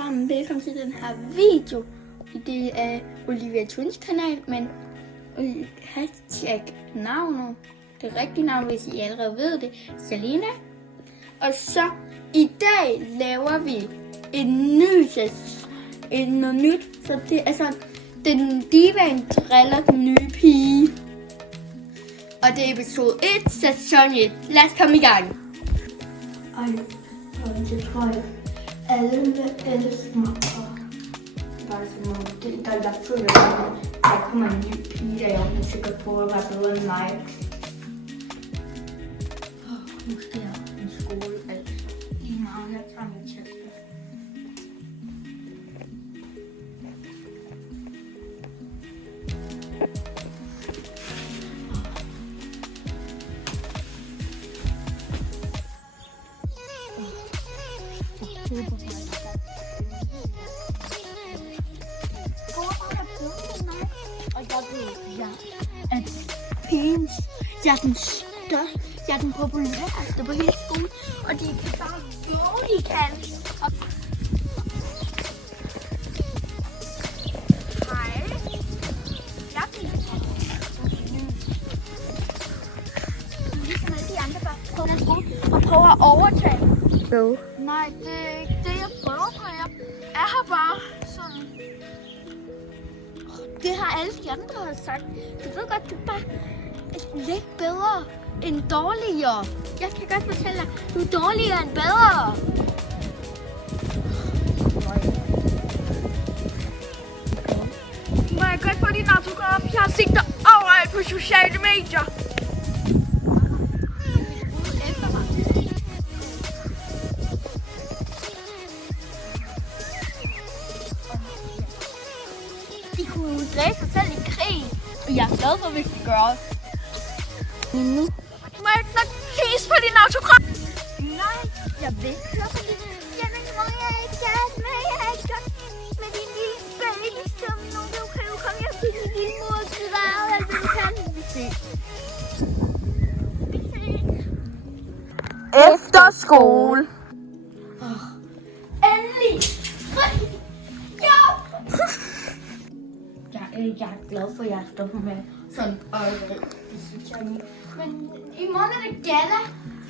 sammen, velkommen til den her video. Det er Olivia Twins kanal, men hashtag navnet, det rigtige navn, hvis I allerede ved det, Selina. Og så i dag laver vi noget nyt, så det er sådan, den divaen driller den nye pige. Og det er episode 1, sæson 1. Lad os komme i gang. Det tror jeg, alle elsker mig. Bare sådan noget, der føler, at der kommer en ny pige, der jeg også sikkert på at være bedre end mig. Nu skal jeg i skole, altså. Lige meget, jeg tager min test. Og jeg ved, at pigens, jeg er den største, jeg er den populæreste på hele skolen, og de kan bare gå, de kan. Hej. Jeg er ligesom alle de andre, der prøver at skole og prøver at overtage. Jo. Nej, det er ikke det, jeg prøver på. Jeg er her bare sådan. Det har alle de andre har sagt. Du ved godt, du er bare lidt bedre end dårligere. Jeg kan godt fortælle dig, du er dårligere end bedre. Må jeg godt få din autograf? Jeg har set dig overalt på sociale medier. De kunne jo dræbe sig selv i krig, og jeg er glad for, hvis de gør det. Nu. Må jeg ikke nok hisse på din autograf? Nej, jeg vil høre på det. Jamen, må jeg ikke godt med? Jeg er ikke godt med din lille baby, som nu kan du komme hjem til din lille mor og græde, alt hvad du kan. Vi ses. Efter skole. Endelig! Ja! Jeg er glad for, at jeg står med sådan men i morgen er det gala,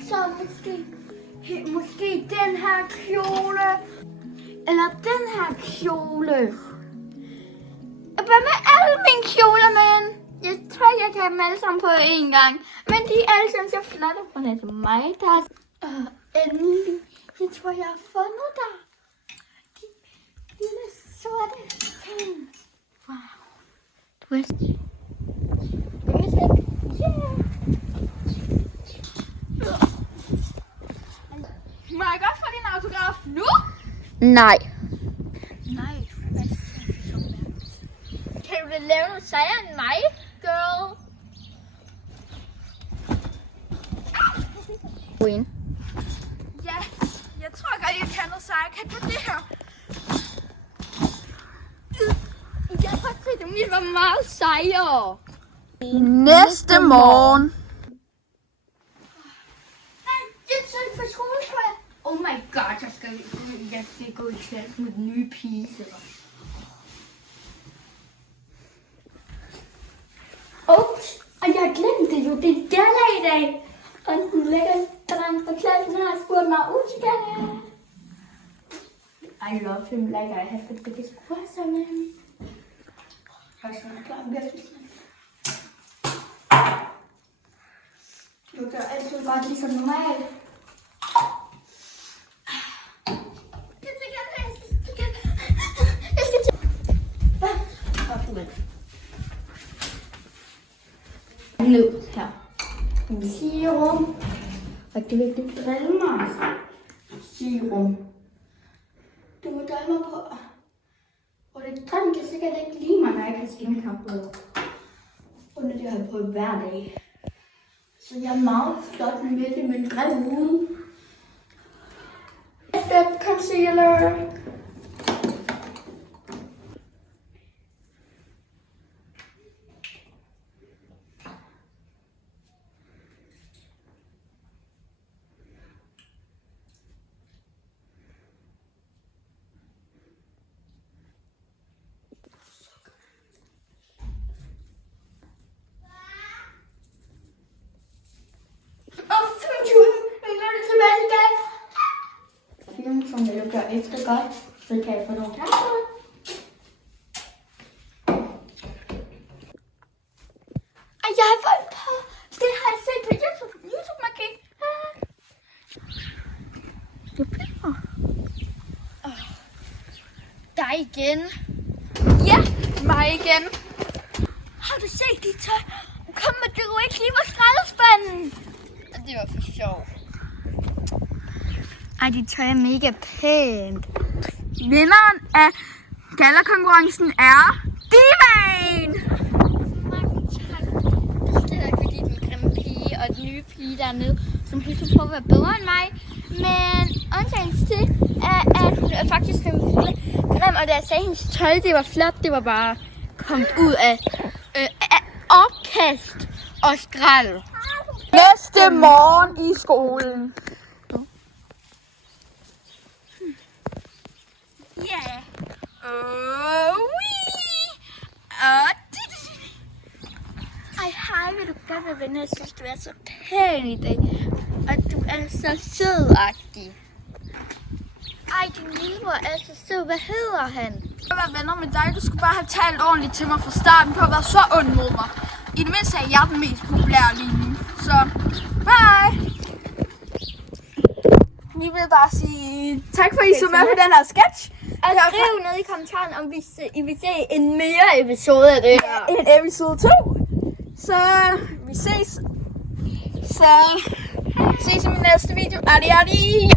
så måske den her kjole, eller den her kjole. Og hvad med alle mine kjoler, men jeg tror, jeg kan have dem alle sammen på én gang. Men de er alle sammen så flotte, for det er mig, der er endelig. Jeg tror, jeg har fundet dig. De lille sorte ting. Wow. Du er... Må jeg godt få din autograf nu? Nej. Nej, kan du da lave noget sejere end mig, girl? Win. Ja, jeg tror godt, jeg kan noget sejre. Kan du det her? Jeg har set, at mit var meget sejere. Næste morgen. Det er sådan for skole, tror jeg. Oh my god, jeg skal gå i klasse med den nye pige. Ups, og jeg glemte det jo. Det er gala i dag. Og den lækker dreng fra klassen har spurgt mig ud til gala. I love him like I have the biggest crush on him. Jeg er sådan klar, virkelig. Du gør altid bare lige så normalt. Ned her. Serum. Rigtig vigtigt. Drille mig. Serum. Du må drille mig på. Og det drengen kan sikkert ikke lide mig, når jeg kan skinnekap på. Og det har jeg prøvet hver dag. Så jeg er meget flot med det, men grim uden. Effect concealer. det gør ekstra godt, så kan jeg få nogle tasker. Og jeg har fået på. Det har jeg set på YouTube Maki. Det bliver. Dig igen. Ja, mig igen. Har du set dit tøj? Kom med det, du ikke lige var skraldespanden. Det var for sjov. Ej, dit tøj er mega pænt. Vinderen af gallerkonkurrencen er D-Man. Mange tak. Det er fordi den grimme pige og den nye pige dernede, som hilser på at være bedre end mig. Men undtagelsen til, at hun er faktisk grim, og da jeg sagde, at hendes tøj det var flot, det var bare kommet ud af opkast og skrald. Næste morgen i skolen. Ja. Ej, hej, vil du godt være venner? Jeg synes, du er så pæn i dag. Og du er så sødagtig. Ej, din lillebror er så sød. Hvad hedder han? Jeg vil være venner med dig. Du skulle bare have talt ordentligt til mig fra starten. Du har været så ond mod mig. I det mindste er jeg den mest populære lige nu. Så, bye! Vi vil bare sige tak for, at I så med på den her sketch. Og skriv ned i kommentaren, om I vil se en mere episode af det her. En episode 2. Så vi ses. Så ses i min næste video. Adi.